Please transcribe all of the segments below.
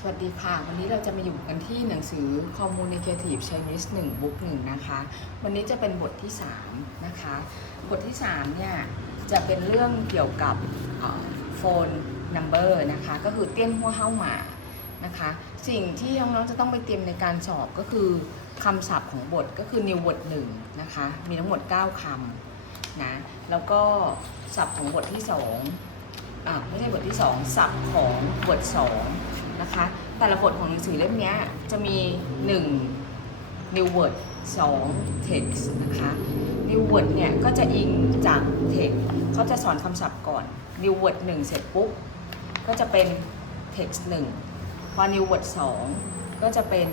สวัสดีค่ะ วันนี้เราจะมาอยู่กันที่หนังสือ Communicative Chinese 1บุ๊กหนึ่งนะคะ วันนี้จะเป็นบทที่ 3 นะคะ บทที่ 3 เนี่ย จะเป็นเรื่องเกี่ยวกับโฟนนัมเบอร์นะคะ ก็คือเตี้ยนหัวเฮ้าหมานะคะ สิ่งที่น้องๆจะต้องไปเตรียมในการสอบก็คือคำศัพท์ของบทก็คือ new word 1 นะคะ มีทั้งหมด 9คำนะ แล้วก็ศัพท์ของบทที่2อ่าไม่ใช่บทที่ 2 ศัพท์ของบท 2 นะคะ แต่ละบทของหนังสือเล่มนี้จะมี 1 new word 2 text นะคะ new word เนี่ยก็จะอิงจาก text เขาจะสอนคำศัพท์ก่อน new word 1 เสร็จปุ๊บ ก็จะเป็น text 1 พอ new word 2 ก็จะเป็น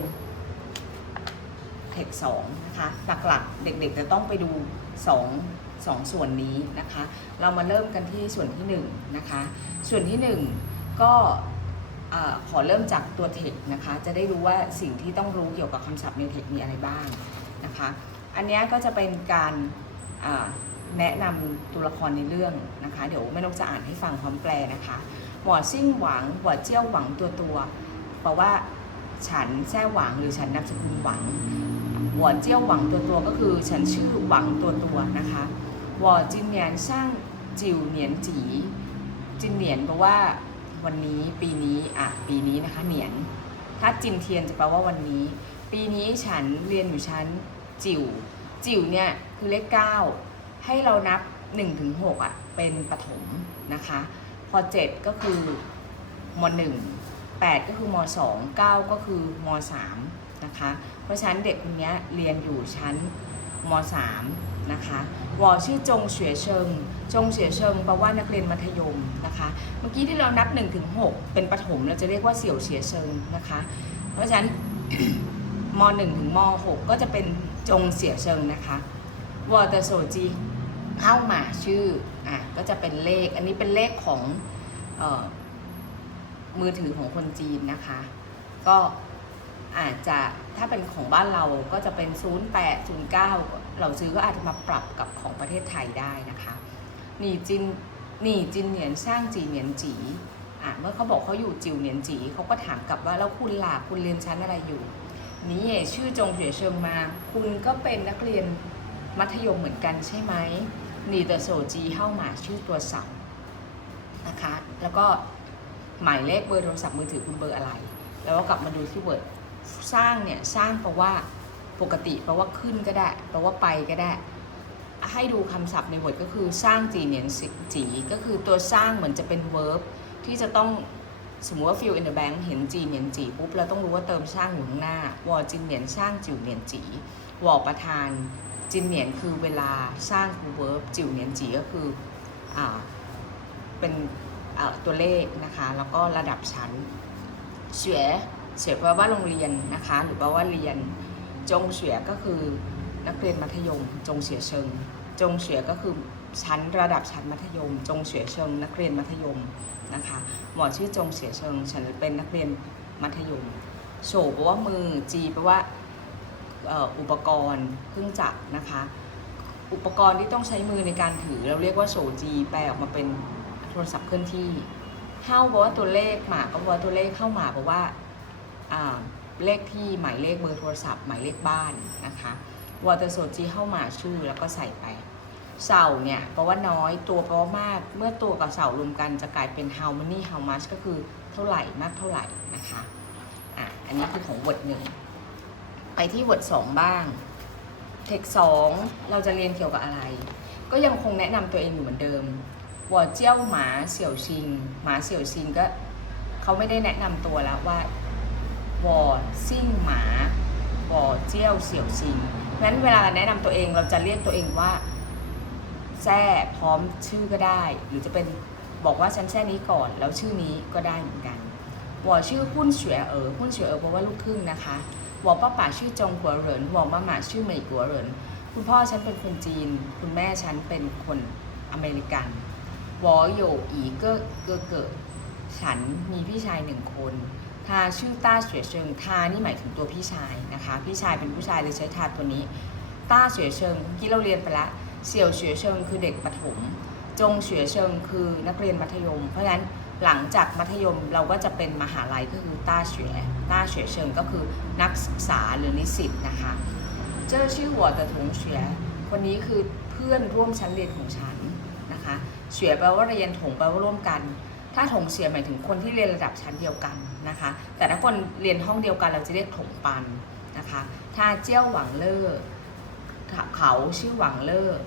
text 2นะคะ หลักๆ เด็กๆจะต้องไปดู 2 2ส่วนนี้นะคะ เรามาเริ่มกันที่ส่วนที่1นะคะ ส่วนที่ 1 ก็ ขอเริ่มจากตัวเทคนะคะ จะได้รู้ว่าสิ่งที่ต้องรู้เกี่ยวกับคำศัพท์ในเทคมีอะไรบ้างนะคะ อันนี้ก็จะเป็นการแนะนำตัวละครในเรื่องนะคะ เดี๋ยวแม่นกจะอ่านให้ฟังพร้อมแปลนะคะหวอซิ่งหวังหวอเจี้ยวหวังตัวตัวแปลว่าฉันแท้หวังหรือฉันนามสกุลหวังหวอเจี้ยวหวังตัวตัวก็คือ ฉันชื่อหวังตัวตัวนะคะหวอจินเนียนสร้างจิวเหนียนจีจินเหนียนแปลว่า วันนี้ปีนี้อะปีนี้นะคะเหนียนถ้าจินเทียนจะแปลว่าวันนี้ ปีนี้ฉันเรียนอยู่ชั้นจิ๋วจิ๋วเนี่ยคือเลข 9 ให้เรานับ1ถึง6อะเป็นปฐมนะคะ พอ 7 ก็คือม 1 8 ก็คือม 2 9 ก็คือม 3 นะคะ เพราะฉะนั้นเด็กคนนี้เรียนอยู่ชั้นม 3 นะคะวอชื่อจงเฉวยเชิง จงเฉวยเชิงแปลว่านักเรียนมัธยมนะคะ เมื่อกี้ที่เรานับ1ถึง6เป็นประถมเราจะเรียกว่าเสี่ยวเฉียเชิงนะคะ เพราะฉะนั้นม 1 ถึงม 6 ก็จะเป็นจงเสียเชิงนะคะวอเตอร์โซจีเข้ามาชื่ออะก็จะเป็นเลข อันนี้เป็นเลขของออมือถือของคนจีนนะคะ ก็อาจจะถ้าเป็นของบ้านเราก็จะเป็น 08 09 เราซื้อก็อาจจะมาปรับกับของประเทศไทยได้นะคะหนี่จินหนี่จินเหนียนสร้างจีเหนียนจีอะเมื่อเขาบอกเขาอยู่จิวเหนียนจีเขาก็ถามกลับว่าแล้วคุณล่ะคุณเรียนชั้นอะไรอยู่นี่เย่ชื่อจงเฉวยเชิงมา คุณก็เป็นนักเรียนมัธยมเหมือนกันใช่ไหมหนี่แต่โซจีเข้ามาชื่อตัวเสานะคะแล้วก็หมายเลขเบอร์โทรศัพท์มือถือคุณเบอร์อะไร แล้วก็กลับมาดูที่เวิร์ดสร้างเนี่ยสร้างแปลว่า ปกติแปลว่าขึ้นก็ได้แปลว่าไปก็ได้ ให้ดูคำศัพท์ใน Word ก็คือสร้างจีเนียนจีก็คือตัวสร้างเหมือนจะเป็น verb ที่จะต้องสมมติว่า fill in the blank เห็นจีเนียนจีปุ๊บเราต้องรู้ว่าเติมสร้างอยู่ข้างหน้าวอจินเนียนสร้างจิวเนียนจีวอประธานจินเหนียนคือเวลาสร้างคือ verb จิวเนียนจีก็คืออเป็นตัวเลขนะคะแล้วก็ระดับชั้นเฉวยเฉวยแปลว่าโรงเรียนนะคะหรือแปลว่าเรียน จงเฉวยก็คือนักเรียนมัธยม จงเฉียเชิง จงเฉวยก็คือชั้นระดับชั้นมัธยม จงเฉวยเชิง นักเรียนมัธยมนะคะหมอชื่อจงเฉียเชิง ฉันเป็นนักเรียนมัธยมโฉแปลว่ามือจีแปลว่าอุปกรณ์เครื่องจักรนะคะ อุปกรณ์ที่ต้องใช้มือในการถือ เราเรียกว่าโฉจีแปลออกมาเป็นโทรศัพท์เคลื่อนที่เฮ้าแปลว่าตัวเลขหมาก็แปลว่าตัวเลขเข้าหมาแปลว่าอ่า เลขที่หมายเลขเบอร์โทรศัพท์หมายเลขบ้านนะคะวอเตอร์โซจีเข้ามาชื่อแล้วก็ใส่ไปเสาเนี่ยแปลว่าน้อยตัวแปลว่ามาก เมื่อตัวกับเสารวมกันจะกลายเป็น how many how much ก็คือเท่าไหร่มากเท่าไหร่นะคะอะอันนี้คือของบทหนึ่งไปที่บทสองบ้างเทคสองเราจะเรียนเกี่ยวกับอะไร ก็ยังคงแนะนำตัวเองอยู่เหมือนเดิมวอเจี้ยวหมาเสี่ยวชิง หมาเสี่ยวชิงก็เขาไม่ได้แนะนำตัวแล้วว่า วอซิ่งหมาวอเจี้ยวเสี่ยวซิงงั้นเวลาแนะนำตัวเองเราจะเรียกตัวเองว่าแซ่พร้อมชื่อก็ได้ หรือจะเป็นบอกว่าฉันแซ่นี้ก่อนแล้วชื่อนี้ก็ได้เหมือนกันวอชื่อหุ้นเฉวยเอ๋อหุ้นเฉวยเอ๋อแปลว่าลูกครึ่งนะคะวอป้าป่าชื่อจงกัวเหรินวอมาหมาชื่อเหมยกัวเหรินคุณพ่อฉันเป็นคนจีน คุณแม่ฉันเป็นคนอเมริกันวอโยอีเกอเกอเกิดฉันมีพี่ชายหนึ่งคน ทาชื่อต้าเฉวยเชิงทานี่หมายถึงตัวพี่ชายนะคะ พี่ชายเป็นผู้ชายเลยใช้ทาตัวนี้ ต้าเฉวยเชิงเมื่อกี้เราเรียนไปละเสี่ยวเฉวยเชิงคือเด็กประถม จงเฉวยเชิงคือนักเรียนมัธยม เพราะฉะนั้นหลังจากมัธยมเราก็จะเป็นมหาลัยก็คือต้าเฉวยต้าเฉวยเชิงก็คือนักศึกษาหรือนิสิตนะคะเจ้าชื่อหัวแต่ถงเฉวยคนนี้คือเพื่อนร่วมชั้นเรียนของฉันนะคะเฉวยแปลว่าเรียนถงแปลว่าร่วมกัน ถ้าถงเฉียหมายถึงคนที่เรียนระดับชั้นเดียวกันนะคะ แต่ถ้าคนเรียนห้องเดียวกันเราจะเรียกถงปันนะคะ ถ้าเจี้ยวหวังเลอร์เขาชื่อหวังเลอร์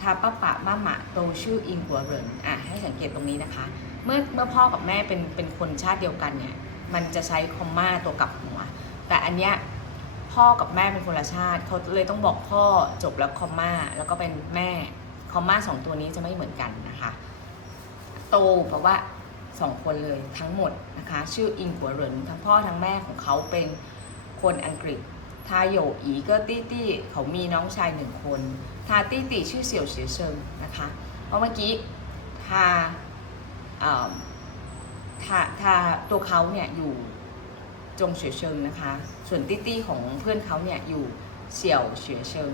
ถ้าป้าปะมาหมาโตชื่ออิงหัวเรินอะให้สังเกตตรงนี้นะคะ เมื่อเมื่อพ่อกับแม่เป็นเป็นคนชาติเดียวกันเนี่ยมันจะใช้คอมมาตัวกลับหัว แต่อันเนี้ยพ่อกับแม่เป็นคนละชาติเขาเลยต้องบอกพ่อจบแล้วคอมมาแล้วก็เป็นแม่คอมมาสองตัวนี้จะไม่เหมือนกันนะคะ โตเพราะว่า สองคนเลยทั้งหมดนะคะ ชื่ออิงกัวเหรินทั้งพ่อทั้งแม่ของเขาเป็นคนอังกฤษทาโยอีเก็ตี้ตี้เขามีน้องชายหนึ่งคนทาตี้ตี้ชื่อเสี่ยวเฉียเชิงนะคะเพราะเมื่อกี้ทาเอ่อทาทาตัวเขาเนี่ยอยู่จงเฉียเชิงนะคะ ส่วนตี้ตี้ของเพื่อนเขาเนี่ยอยู่เสี่ยวเฉียเชิง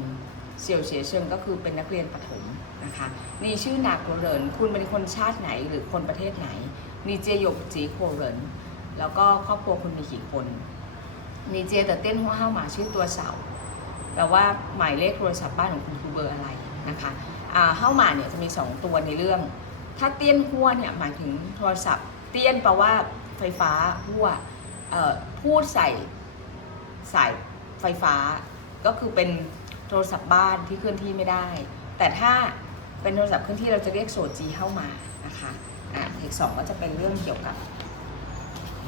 เสี่ยวเฉียเชิงก็คือเป็นนักเรียนประถม นะคะนี่ชื่อนาโกเรินคุณเป็นคนชาติไหนหรือคนประเทศไหน นีเจยกจีโคเรินแล้วก็ครอบครัวคุณมีกี่คนนีเจแต่เต้นหัวห้าวหมาชื่อตัวเสาแปลว่าหมายเลขโทรศัพท์บ้านของคุณคือเบอร์อะไรนะคะอ่าห้าวหมาเนี่ยจะมี 2 ตัวในเรื่อง ถ้าเตี้ยนหัวเนี่ยหมายถึงโทรศัพท์ เตี้ยนแปลว่าไฟฟ้าหัวพูดใส่สายไฟฟ้า ก็คือเป็นโทรศัพท์บ้านที่เคลื่อนที่ไม่ได้ แต่ถ้า เป็นโทรศัพท์เคลื่อนที่เราจะเรียกโซจีเข้ามานะคะอ่าเทคสองก็จะเป็นเรื่องเกี่ยวกับ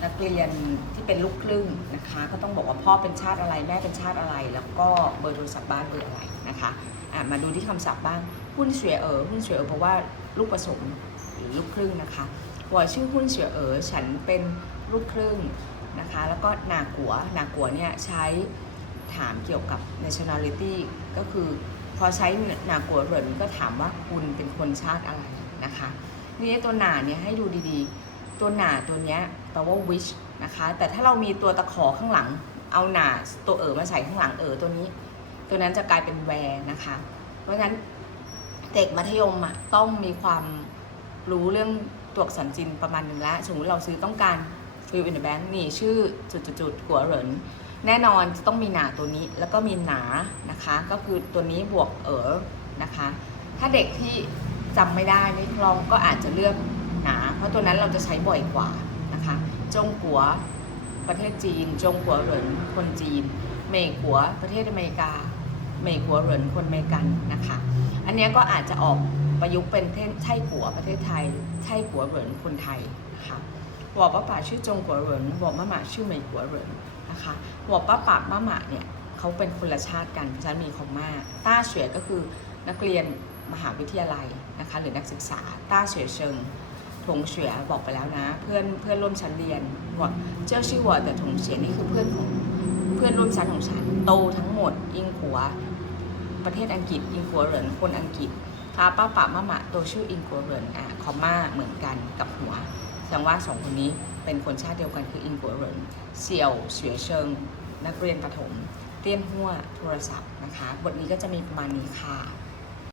นักเรียนที่เป็นลูกครึ่งนะคะ ก็ต้องบอกว่าพ่อเป็นชาติอะไรแม่เป็นชาติอะไร แล้วก็เบอร์โทรศัพท์บ้านเบอร์อะไรนะคะอะมาดูที่คำศัพท์บ้างหุ้นเฉวยเอ๋อหุ้นเฉวยเอ๋อเพราะว่าลูกผสมหรือลูกครึ่งนะคะหัวชื่อหุ้นเฉวยเอ๋อฉันเป็นลูกครึ่งนะคะ แล้วก็นากัวนากัวเนี่ยใช้ถามเกี่ยวกับ nationality ก็คือ พอใช้นากัวเหรินก็ถามว่าคุณเป็นคนชาติอะไรนะคะนี่ตัวหนาเนี่ยให้ดูดีๆ ตัวหนาตัวเนี้ยแปลว่า wish นะคะ แต่ถ้าเรามีตัวตะขอข้างหลัง เอาหนาตัวเอ๋อมาใส่ข้างหลังเอ๋อตัวนี้ ตัวนั้นจะกลายเป็นแวร์นะคะ เพราะฉะนั้นเด็กมัธยมอะต้องมีความรู้เรื่องตัวอักษรจีนประมาณหนึ่งแล้วสมมติเราซื้อต้องการ fill in the blank นี่ชื่อจุดๆๆหัวเหริน แน่นอนจะต้องมีหนาตัวนี้แล้วก็มีหนานะคะ ก็คือตัวนี้บวกเอ๋อนะคะ ถ้าเด็กที่จำไม่ได้ไม่คลองก็อาจจะเลือกหนา เพราะตัวนั้นเราจะใช้บ่อยกว่านะคะ จงกัวประเทศจีน จงกัวเหรินคนจีน เมกัวประเทศอเมริกา เมกัวเหรินคนอเมริกันนะคะ อันนี้ก็อาจจะออกประยุกต์เป็นเท่ไช่กัวประเทศไทยไช่กัวเหรินคนไทยนะคะหัวป้าป่าชื่อจงกัวเหรินหัวมะหมาชื่อเมกัวเหริน นะคะหัวป้าป่ามะหมาเนี่ยเขาเป็นคนละชาติกันเพราะฉันมีคอมมาต้าเฉวยก็คือนักเรียนมหาวิทยาลัยนะคะหรือนักศึกษาต้าเฉวยเชิงถงเฉียบอกไปแล้วนะ เพื่อนเพื่อนร่วมชั้นเรียนบอกเจ้าชื่อหัวแต่ถงเฉียนี่คือเพื่อนของเพื่อนร่วมชั้นของฉันโตทั้งหมดอิงขัวประเทศอังกฤษอิงขัวเหรินคนอังกฤษทาป้าป่ามะมะโตชื่ออิงขัวเหรินอะคอมมาเหมือนกันกับหัวแสดงว่าสองคนนี้เป็นคนชาติเดียวกันคืออิงขัวเหรินเสี่ยวเสวยเชิง นักเรียนประถม เตี้ยนหัวโทรศัพท์นะคะ บทนี้ก็จะมีประมาณนี้ค่ะ